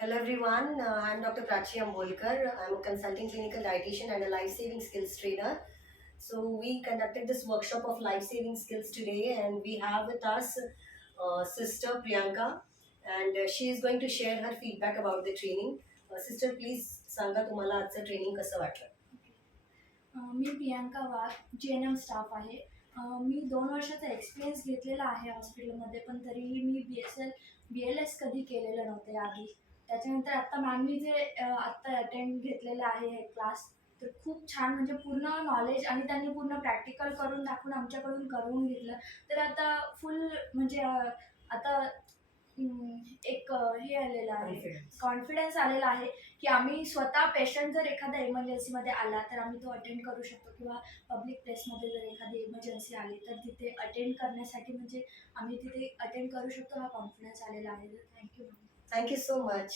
Hello everyone, I'm Dt.Prachi. I'm a consulting clinical dietitian and a life-saving skills trainer. So we conducted this workshop of life-saving skills today, and we have with us sister Priyanka, and she is going to share her feedback about the training. Sister, please सांगा तुम्हाला आजचं training कसं वाटलं? मी प्रियांका वाघ GNM staff आहे. मी 2 वर्षाचा experience घेतलेला आहे हॉस्पिटलमध्ये, पण तरीही मी BLS कधी केलेलं नव्हते आधी. त्याच्यानंतर आत्ता मॅमनी जे आत्ता अटेंड घेतलेलं आहे हे क्लास, तर खूप छान, म्हणजे पूर्ण नॉलेज आणि त्यांनी पूर्ण प्रॅक्टिकल करून दाखवून आमच्याकडून करून घेतलं. तर आता फुल म्हणजे आता एक हे आलेलं आहे, कॉन्फिडन्स आलेला आहे की आम्ही स्वतः पेशंट जर एखादा इमर्जन्सीमध्ये आला तर आम्ही तो अटेंड करू शकतो, किंवा पब्लिक प्लेसमध्ये जर एखादी इमर्जन्सी आली तर तिथे अटेंड करण्यासाठी म्हणजे आम्ही तिथे अटेंड करू शकतो. हा कॉन्फिडन्स आलेला आहे. Thank you. Thank you so much.